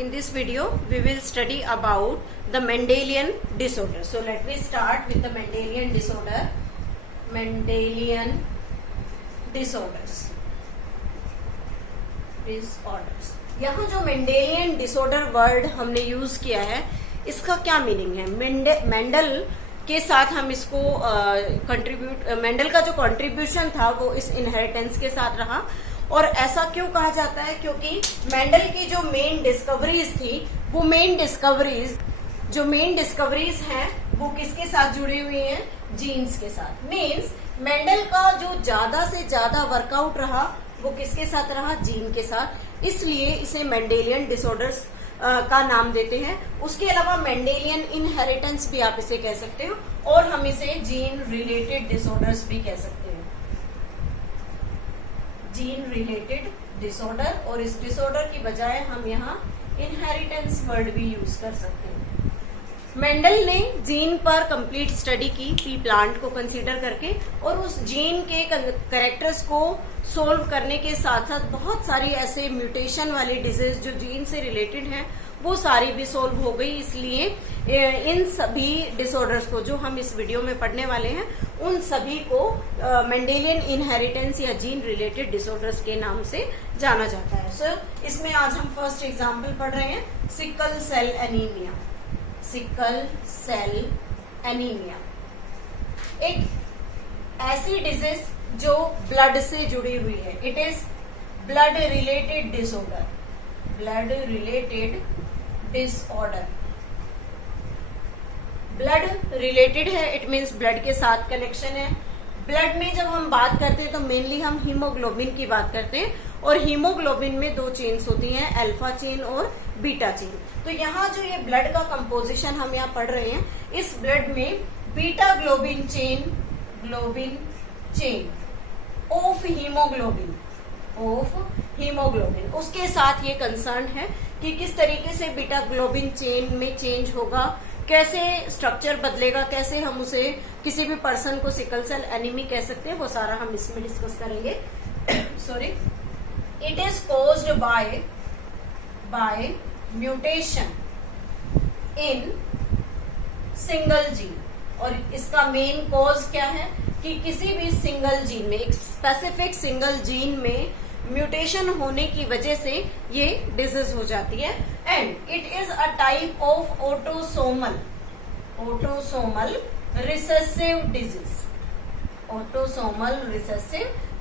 in this video we will study about the Mendelian disorder. So let me start with the Mendelian disorder. Mendelian disorders. यहाँ जो Mendelian disorder word हमने use किया है, इसका क्या meaning है? Mendel के साथ हम इसको मेंडल का जो कंट्रीब्यूशन था वो इस इनहेरिटेंस के साथ रहा। और ऐसा क्यों कहा जाता है? क्योंकि मेंडल की जो मेन डिस्कवरीज थी, वो मेन डिस्कवरीज हैं वो किसके साथ जुड़ी हुई हैं? जीन्स के साथ। मीन्स मेंडल का जो ज्यादा से ज्यादा वर्कआउट रहा वो किसके साथ रहा? जीन के साथ। इसलिए इसे मेंडेलियन डिसऑर्डर्स का नाम देते हैं। उसके अलावा मेंडेलियन इनहेरिटेंस भी आप इसे कह सकते हो, और हम इसे जीन रिलेटेड डिसऑर्डर्स भी कह सकते हैं। जीन रिलेटेड डिसऑर्डर, और इस डिसऑर्डर की बजाय हम यहाँ इनहेरिटेंस वर्ड भी यूज कर सकते हैं। मेंडल ने जीन पर कंप्लीट स्टडी की पी प्लांट को कंसीडर करके, और उस जीन के कैरेक्टर्स को सोल्व करने के साथ साथ बहुत सारी ऐसे म्यूटेशन वाली डिजीज जो जीन से रिलेटेड हैं वो सारी भी सोल्व हो गई। इसलिए इन सभी डिसऑर्डर्स को जो हम इस वीडियो में पढ़ने वाले हैं, उन सभी को मेंडेलियन इनहेरिटेंस या जीन रिलेटेड डिसऑर्डर्स के नाम से जाना जाता है। सर इसमें आज हम फर्स्ट एग्जाम्पल पढ़ रहे हैं, sickle cell anaemia. Sickle cell anaemia एक ऐसी डिजीज जो ब्लड से जुड़ी हुई है। It is blood related disorder. Blood related disorder, blood related है, इट मीन्स ब्लड के साथ कनेक्शन है। ब्लड में जब हम बात करते हैं तो मेनली हम हीमोग्लोबिन की बात करते हैं, और हीमोग्लोबिन में दो चेन्स होती हैं, अल्फा चेन और बीटा चेन। तो यहाँ जो ये ब्लड का कंपोजिशन हम यहाँ पढ़ रहे हैं, इस ब्लड में beta globin chain of haemoglobin उसके साथ ये कंसर्न है कि किस तरीके से बीटा ग्लोबिन चेन में चेंज होगा, कैसे स्ट्रक्चर बदलेगा, कैसे हम उसे किसी भी पर्सन को सिकल सेल एनीमी कह सकते हैं, वो सारा हम इसमें डिस्कस करेंगे। Sorry, it is caused by mutation in single gene. और इसका मेन कॉज क्या है कि किसी भी सिंगल जीन में, एक स्पेसिफिक सिंगल जीन में म्यूटेशन होने की वजह से ये डिजीज हो जाती है। And it is a type of autosomal recessive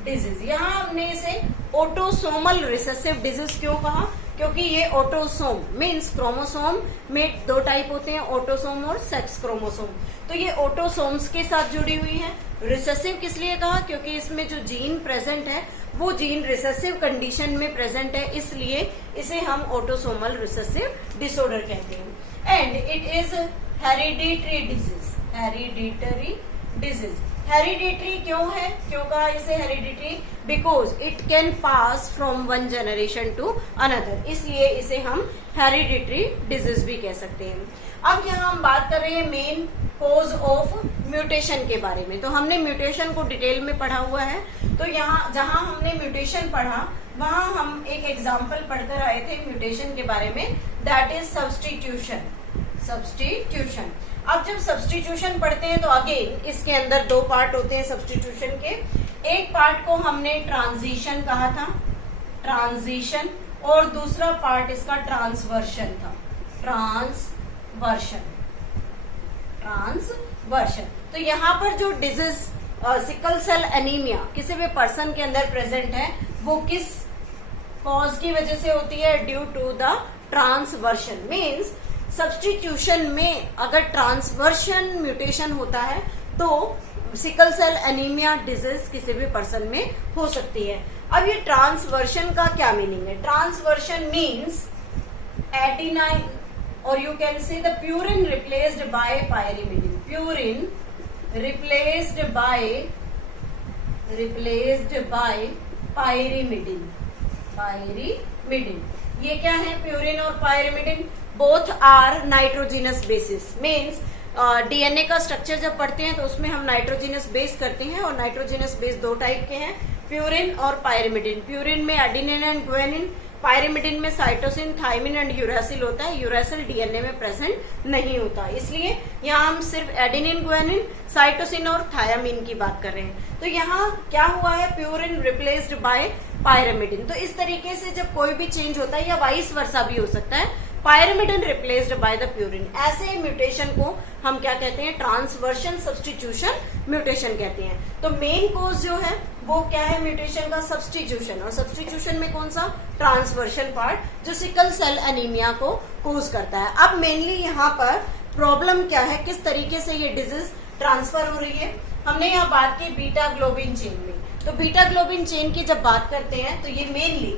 disease. यहाँ हमने इसे ऑटोसोमल रिसेसिव डिजीज क्यों कहा? क्योंकि ये ऑटोसोम मीन्स क्रोमोसोम में दो टाइप होते हैं, ऑटोसोम और सेक्स क्रोमोसोम। तो ये ऑटोसोम्स के साथ जुड़ी हुई है। रिसेसिव किस लिए कहा? क्योंकि इसमें जो जीन प्रेजेंट है वो जीन रिसेसिव कंडीशन में प्रेजेंट है, इसलिए इसे हम ऑटोसोमल रिसेसिव डिसऑर्डर कहते हैं। And it is hereditary disease. Hereditary क्यों है? क्यों कहा इसे hereditary? Because it can pass from one generation to another, इसलिए इसे हम हेरिडिटरी डिजीज भी कह सकते हैं। अब यहाँ हम बात कर रहे हैं मेन कॉज ऑफ म्यूटेशन के बारे में। तो हमने म्यूटेशन को डिटेल में पढ़ा हुआ है। तो यहाँ जहाँ हमने म्यूटेशन पढ़ा, वहां हम एक एग्जाम्पल पढ़कर आए थे म्यूटेशन के बारे में, दैट इज सब्स्टिट्यूशन। अब जब सब्स्टिट्यूशन पढ़ते हैं तो अगेन इसके अंदर दो पार्ट होते हैं सब्स्टिट्यूशन के। एक पार्ट को हमने ट्रांजिशन कहा था, ट्रांजिशन, और दूसरा पार्ट इसका ट्रांसवर्शन था, ट्रांसवर्शन। तो यहाँ पर जो डिजीज सिकल सेल एनीमिया किसी भी पर्सन के अंदर प्रेजेंट है, वो किस कॉज की वजह से होती है? Due to the transversion. Means substitution में अगर ट्रांसवर्शन म्यूटेशन होता है तो सिकल सेल एनीमिया डिजीज किसी भी पर्सन में हो सकती है। अब ये ट्रांसवर्शन का क्या मीनिंग है? ट्रांसवर्शन मीन्स एडेनाइन, और you can say the purine replaced by pyrimidine. Purine replaced by pyrimidine. ये क्या है? प्यूरिन और pyrimidine both are nitrogenous bases. Means DNA का स्ट्रक्चर जब पढ़ते हैं तो उसमें हम नाइट्रोजिनस बेस करते हैं, और नाइट्रोजिनस बेस दो टाइप के हैं, प्यूरिन और पायरिमिडिन। प्यूरिन में एडेनिन एंड ग्वानिन, पायरिमिडिन में साइटोसिन, थायमिन एंड यूरासिल होता है। यूरासिल डीएनए में प्रेजेंट नहीं होता, इसलिए यहाँ हम सिर्फ एडेनिन, गुआनिन, साइटोसिन और थायामिन की बात कर रहे हैं। तो यहाँ क्या हुआ है, प्यूरिन रिप्लेस्ड बाय पायरिमिडिन। तो इस तरीके से जब कोई भी चेंज होता है, या वाइस वर्सा भी हो सकता है, pyrimidine replaced by the purine, ऐसे म्यूटेशन को हम क्या कहते हैं, ट्रांसवर्शन सब्स्टिट्यूशन म्यूटेशन कहते हैं। तो मेन कोज जो है वो क्या है म्यूटेशन का, सब्स्टिट्यूशन। और सब्स्टिट्यूशन में कौन सा, ट्रांसवर्शन पार्ट, जो सिकल सेल एनीमिया को कोज करता है। अब मेनली यहाँ पर प्रॉब्लम क्या है, किस तरीके से ये डिजीज ट्रांसफर हो रही है। हमने यहाँ बात की बीटा ग्लोबिन चेन में, तो बीटा ग्लोबिन चेन की जब बात करते हैं तो ये मेनली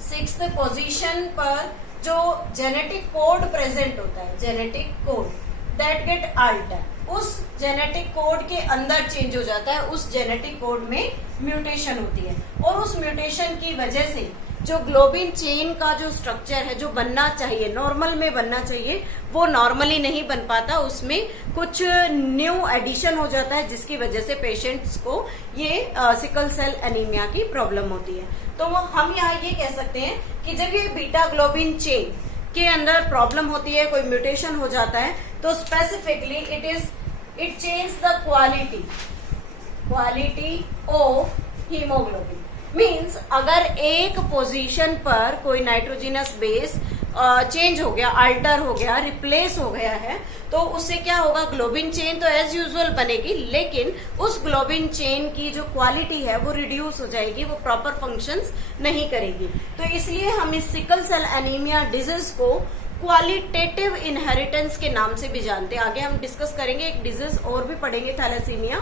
सिक्स्थ पोजीशन पर जो जेनेटिक कोड प्रेजेंट होता है, genetic code that get alter, उस जेनेटिक कोड के अंदर चेंज हो जाता है, उस जेनेटिक कोड में म्यूटेशन होती है। और उस म्यूटेशन की वजह से जो ग्लोबिन चेन का जो स्ट्रक्चर है, जो बनना चाहिए, नॉर्मल में बनना चाहिए, वो नॉर्मली नहीं बन पाता, उसमें कुछ न्यू एडिशन हो जाता है, जिसकी वजह से पेशेंट्स को ये सिकल सेल एनीमिया की प्रॉब्लम होती है। तो हम यहाँ ये कह सकते हैं कि जब ये बीटा ग्लोबिन चेन के अंदर प्रॉब्लम होती है, कोई म्यूटेशन हो जाता है, तो specifically it change the quality of haemoglobin. Means अगर एक पोजीशन पर कोई नाइट्रोजिनस बेस चेंज हो गया, अल्टर हो गया, रिप्लेस हो गया है, तो उससे क्या होगा, ग्लोबिन चेन तो एज यूजुअल बनेगी, लेकिन उस ग्लोबिन चेन की जो क्वालिटी है वो रिड्यूस हो जाएगी, वो प्रॉपर फंक्शंस नहीं करेगी। तो इसलिए हम इस सिकल सेल एनीमिया डिजीज को क्वालिटेटिव इनहेरिटेंस के नाम से भी जानते हैं। आगे हम डिस्कस करेंगे, एक डिजीज और भी पढ़ेंगे, थैलेसीमिया।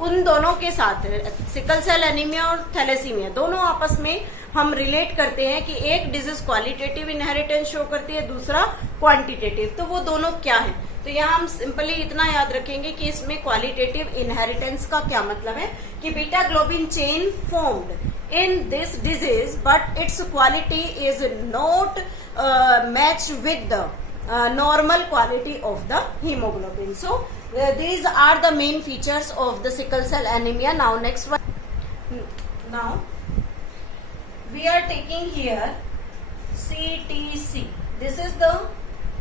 उन दोनों के साथ सिकल सेल एनीमिया और थैलेसीमिया दोनों आपस में हम रिलेट करते हैं कि एक डिजीज क्वालिटेटिव इनहेरिटेंस शो करती है, दूसरा क्वांटिटेटिव। तो वो दोनों क्या है, तो यहाँ हम सिंपली इतना याद रखेंगे कि इसमें क्वालिटेटिव इनहेरिटेंस का क्या मतलब है कि beta globin chain formed in this disease but it's quality is not matched with the normal quality of the hemoglobin. So these are the main features of the sickle cell anemia. Now next one. Now we are taking here CTC. This is the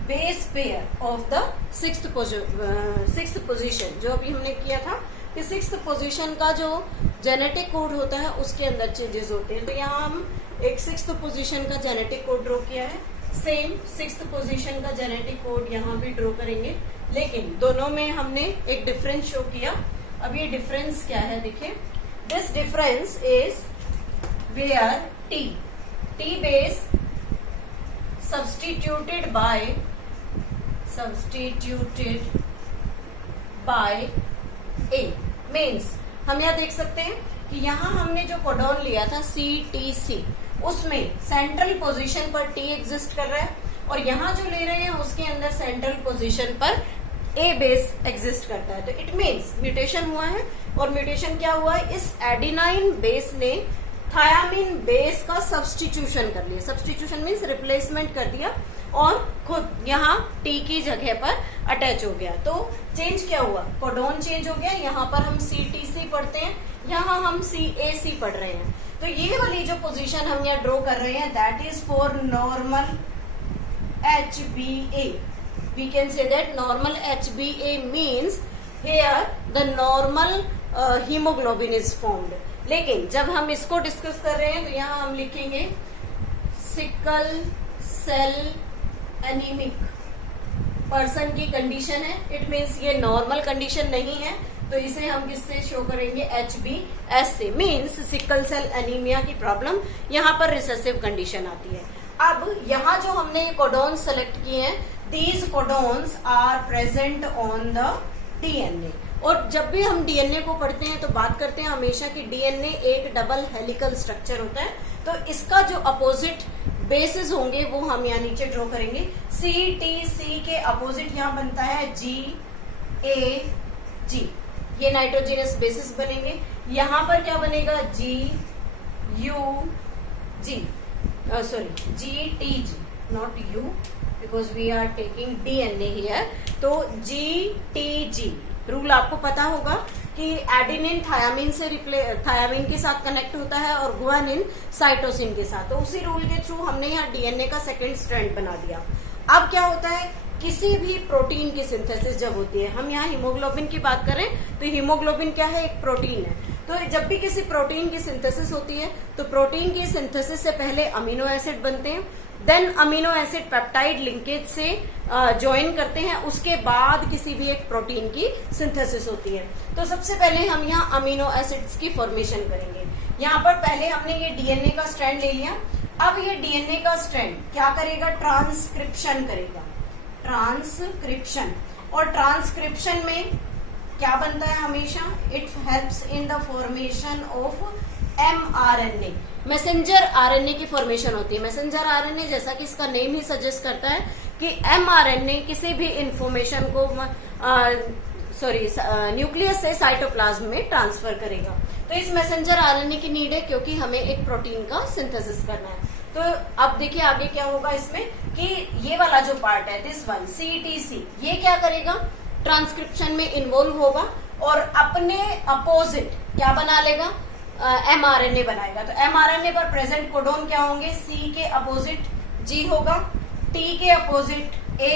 base pair of the sixth position. जो अभी हमने किया था कि sixth position का जो genetic code होता है उसके अंदर चेंजेस होते हैं। तो यहाँ हम एक सिक्स्थ पोजीशन का जेनेटिक कोड ड्रॉ किया है, सेम सिक्स्थ पोजीशन का जेनेटिक कोड यहाँ भी ड्रॉ करेंगे, लेकिन दोनों में हमने एक डिफरेंस शो किया। अब ये डिफरेंस क्या है, देखिए, this difference is where T base substituted by A. मीन्स हम यहाँ देख सकते हैं कि यहाँ हमने जो कोडॉन लिया था CTC, उसमें सेंट्रल पोजीशन पर T एग्जिस्ट कर रहा है, और यहाँ जो ले रहे हैं उसके अंदर सेंट्रल पोजीशन पर A बेस एग्जिस्ट करता है। तो इट मीन्स म्यूटेशन हुआ है, और म्यूटेशन क्या हुआ है, इस एडिनाइन बेस ने थायामिन बेस का सब्स्टिट्यूशन कर लिया। सब्स्टिट्यूशन मीन्स रिप्लेसमेंट कर दिया, और खुद यहाँ T की जगह पर अटैच हो गया। तो चेंज क्या हुआ, कोडॉन चेंज हो गया। यहाँ पर हम CTC पढ़ते हैं, यहाँ हम CAC पढ़ रहे हैं। तो ये वाली जो पोजीशन हम यहाँ ड्रॉ कर रहे हैं, that is for normal HbA. We can say that normal HbA means here the normal hemoglobin is formed. लेकिन जब हम इसको डिस्कस कर रहे हैं तो यहाँ हम लिखेंगे सिकल सेल एनीमिक पर्सन की कंडीशन है। इट मीन्स ये नॉर्मल कंडीशन नहीं है, तो इसे हम किससे शो करेंगे, HbS से। मीन्स सिकल सेल एनीमिया की प्रॉब्लम यहाँ पर रिसेसिव कंडीशन आती है। अब यहाँ जो हमने कोडॉन सेलेक्ट किए हैं, these codons are present on the DNA। और जब भी हम DNA को पढ़ते हैं तो बात करते हैं हमेशा कि DNA एक डबल हेलिकल स्ट्रक्चर होता है। तो इसका जो अपोजिट बेसिस होंगे वो हम यहाँ नीचे ड्रॉ करेंगे। CTC के अपोजिट यहाँ बनता है GAG, ये नाइट्रोजिनस बेसिस बनेंगे। यहाँ पर क्या बनेगा, GTG, not U, because we are taking DNA here. तो GTG रूल आपको पता होगा कि एडेनिन थायामीन से थायामीन के साथ कनेक्ट होता है और गुआनिन साइटोसिन के साथ। तो उसी रूल के थ्रू हमने यहाँ डीएनए का सेकेंड स्ट्रैंड बना दिया। अब क्या होता है, किसी भी प्रोटीन की सिंथेसिस जब होती है, हम यहाँ हीमोग्लोबिन की बात करें तो हीमोग्लोबिन क्या है, एक प्रोटीन है। तो जब भी किसी प्रोटीन की सिंथेसिस होती है तो प्रोटीन की सिंथेसिस से पहले अमीनो एसिड बनते हैं, then amino acid peptide linkage से ज्वाइन करते हैं, उसके बाद किसी भी एक प्रोटीन की सिंथेसिस होती है। तो सबसे पहले हम यहाँ अमीनो एसिड्स की फॉर्मेशन करेंगे। यहाँ पर पहले हमने ये डीएनए का स्ट्रैंड ले लिया। अब ये डीएनए का स्ट्रैंड क्या करेगा, ट्रांसक्रिप्शन करेगा, ट्रांसक्रिप्शन। और ट्रांसक्रिप्शन में क्या बनता है हमेशा, it helps in the formation of mRNA, messenger RNA की फॉर्मेशन होती है। मैसेंजर आरएनए जैसा कि इसका नेम ही सजेस्ट करता है कि mRNA किसी भी इंफॉर्मेशन को न्यूक्लियस से साइटोप्लाज्म में ट्रांसफर करेगा। तो इस मैसेंजर आरएनए की नीड है क्योंकि हमें एक प्रोटीन का सिंथेसिस करना है। तो अब देखिए आगे क्या होगा इसमें कि ये वाला जो पार्ट है, दिस वन CTC, ये क्या करेगा, ट्रांसक्रिप्शन में इन्वॉल्व होगा और अपने अपोजिट क्या बना लेगा, mRNA बनाएगा। तो mRNA पर प्रेजेंट कोडोन क्या होंगे, C के अपोजिट G होगा, T के अपोजिट A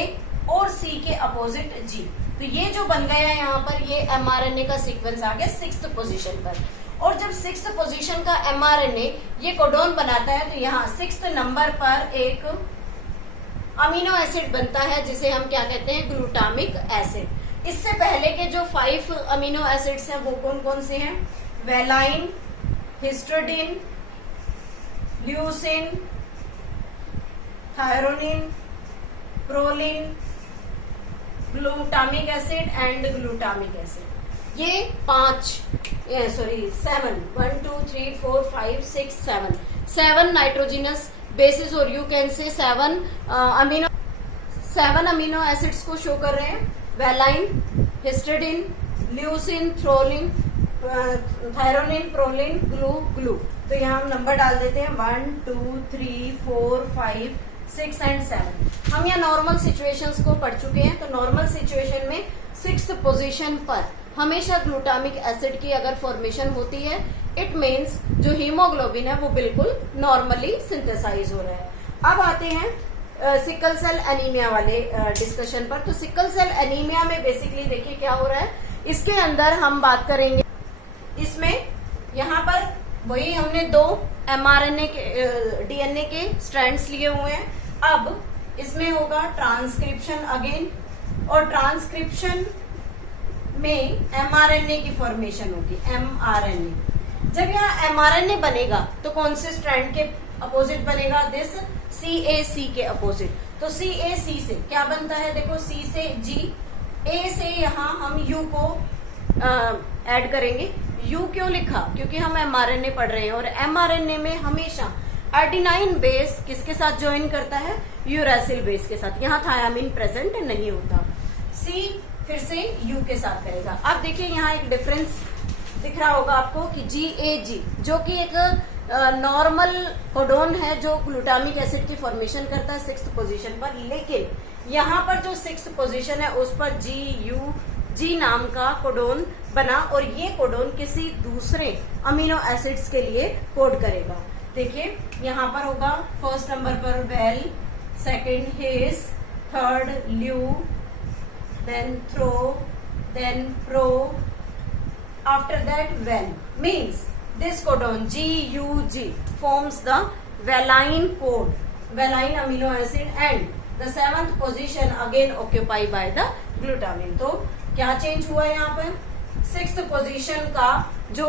और C के अपोजिट G। तो ये जो बन गया है यहाँ पर, ये mRNA का सीक्वेंस आ गया 6th पोजीशन पर। और जब 6th पोजीशन का mRNA ये कोडोन बनाता है तो यहाँ 6th नंबर पर एक अमीनो एसिड बनता है जिसे हम क्या कहते हैं, ग्लूटामिक एसिड। इससे पहले के जो 5 अमीनो एसिड्स हैं वो कौन कौन से हैं, valine, histidine, leucine, threonine, proline, glutamic acid and glutamic acid. ये 7 नाइट्रोजिनस बेसिस और you can say 7 amino acids को शो कर रहे हैं, valine, histidine, leucine, threonine, threonine, proline, glu. तो यहाँ हम नंबर डाल देते हैं 1 2 3 4 5 6 एंड 7। हम यहाँ नॉर्मल सिचुएशंस को पढ़ चुके हैं। तो नॉर्मल सिचुएशन में 6th पोजीशन पर हमेशा ग्लूटामिक एसिड की अगर फॉर्मेशन होती है, इट मीन्स जो हीमोग्लोबिन है वो बिल्कुल नॉर्मली सिंथेसाइज हो रहा है। अब आते हैं सिकल सेल एनीमिया वाले डिस्कशन पर। तो सिकल सेल एनीमिया में बेसिकली देखिए क्या हो रहा है, इसके अंदर हम बात करेंगे, इसमें यहाँ पर वही हमने 2 mRNA के डीएनए के स्ट्रैंड्स लिए हुए हैं। अब इसमें होगा ट्रांसक्रिप्शन अगेन, और ट्रांसक्रिप्शन में mRNA की फॉर्मेशन होगी, mRNA। जब यहाँ mRNA बनेगा तो कौन से स्ट्रैंड के अपोजिट बनेगा, दिस CAC के अपोजिट। तो CAC से क्या बनता है, देखो C से G, A से यहाँ हम U को ऐड करेंगे। U क्यों लिखा, क्योंकि हम mRNA पढ़ रहे हैं और mRNA में हमेशा एडिनाइन बेस किसके साथ ज्वाइन करता है, यूरासिल बेस के साथ। यहाँ थायामीन प्रेजेंट नहीं होता। C फिर से U के साथ करेगा। अब देखिए यहाँ एक डिफरेंस दिख रहा होगा आपको कि GAG जो कि एक नॉर्मल कोडोन है जो ग्लूटामिक एसिड की फॉर्मेशन करता है 6th पोजीशन पर, लेकिन यहाँ पर जो 6th पोजीशन है उस पर GUG नाम का कोडोन बना और ये कोडोन किसी दूसरे अमीनो एसिड्स के लिए कोड करेगा। देखिए यहाँ पर होगा फर्स्ट नंबर पर val, second his, third leu, then thro, then pro, after that ven, means this codon GUG forms the valine code, valine amino acid, and the 7th position again occupied by the glutamine। तो क्या change हुआ यहाँ पर, 6th position का जो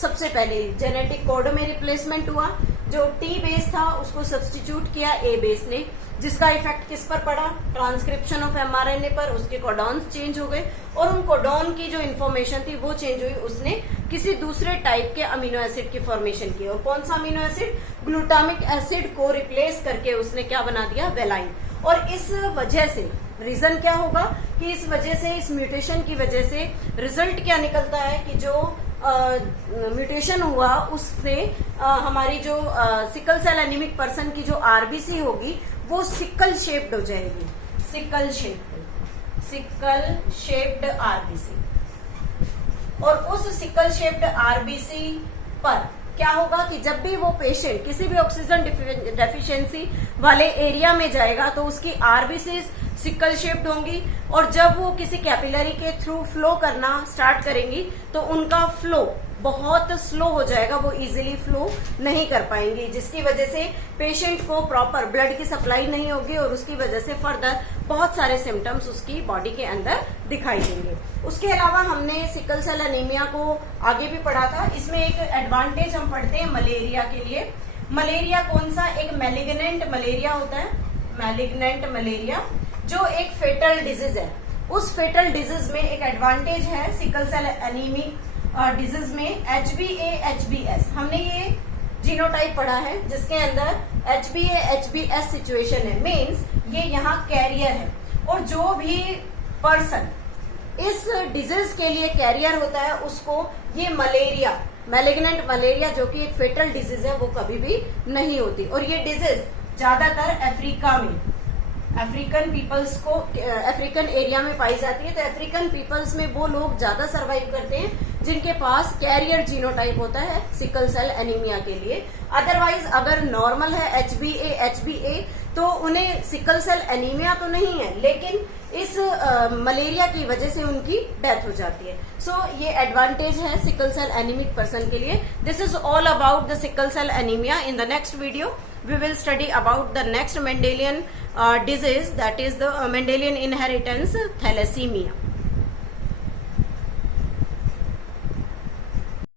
सबसे पहले genetic code में रिप्लेसमेंट हुआ, जो T बेस था उसको सब्स्टिट्यूट किया A बेस ने, जिसका इफेक्ट किस पर पड़ा, ट्रांसक्रिप्शन ऑफ mRNA पर। उसके कोडॉन्स चेंज हो गए और उन कोडॉन की जो इन्फॉर्मेशन थी वो चेंज हुई, उसने किसी दूसरे टाइप के अमीनो एसिड की फॉर्मेशन की। और कौन सा अमीनो एसिड, ग्लूटामिक एसिड को रिप्लेस करके उसने क्या बना दिया, वेलाइन। और इस वजह से रीजन क्या होगा कि इस वजह से, इस म्यूटेशन की वजह से रिजल्ट क्या निकलता है कि जो म्यूटेशन हुआ उससे हमारी जो सिकल सेल एनीमिक पर्सन की जो आरबीसी होगी वो सिकल शेप्ड हो जाएगी, सिकल शेप्ड आरबीसी। और उस सिकल शेप्ड आरबीसी पर क्या होगा कि जब भी वो पेशेंट किसी भी ऑक्सीजन डेफिशिएंसी वाले एरिया में जाएगा तो उसकी आरबीसी सिकल शेप्ड होंगी, और जब वो किसी कैपिलरी के थ्रू फ्लो करना स्टार्ट करेंगी तो उनका फ्लो बहुत स्लो हो जाएगा, वो इजीली फ्लो नहीं कर पाएंगी, जिसकी वजह से पेशेंट को प्रॉपर ब्लड की सप्लाई नहीं होगी और उसकी वजह से फर्दर बहुत सारे सिम्टम्स उसकी बॉडी के अंदर दिखाई देंगे। उसके अलावा हमने सिकल सेल एनीमिया को आगे भी पढ़ा था। इसमें एक एडवांटेज हम पढ़ते हैं मलेरिया के लिए। मलेरिया कौन सा? एक मैलिग्नेंट मलेरिया होता है, मैलिग्नेंट मलेरिया, जो एक फेटल डिजीज है। उस फेटल डिजीज में एक एडवांटेज है सिकल सेल एनीमिक डिजीज में HbA-HbS। हमने ये जीनोटाइप पढ़ा है जिसके अंदर HbA-HbS सिचुएशन है, मीन्स ये यहाँ कैरियर है, और जो भी पर्सन इस डिजीज के लिए कैरियर होता है उसको ये मलेरिया, मैलिग्नेंट मलेरिया जो कि एक फेटल डिजीज है, वो कभी भी नहीं होती। और ये डिजीज ज्यादातर अफ्रीका में, अफ्रीकन पीपल्स को, अफ्रीकन एरिया में पाई जाती है। तो अफ्रीकन पीपल्स में वो लोग ज्यादा सरवाइव करते हैं जिनके पास कैरियर जीनोटाइप होता है सिकल सेल एनीमिया के लिए। अदरवाइज अगर नॉर्मल है HbA तो उन्हें सिकल सेल एनीमिया तो नहीं है, लेकिन इस मलेरिया की वजह से उनकी डेथ हो जाती है। सो ये एडवांटेज है सिकल सेल एनीमिक पर्सन के लिए। This is all about the sickle cell anaemia. In the next video we will study about the next Mendelian disease, that is the Mendelian inheritance thalassemia.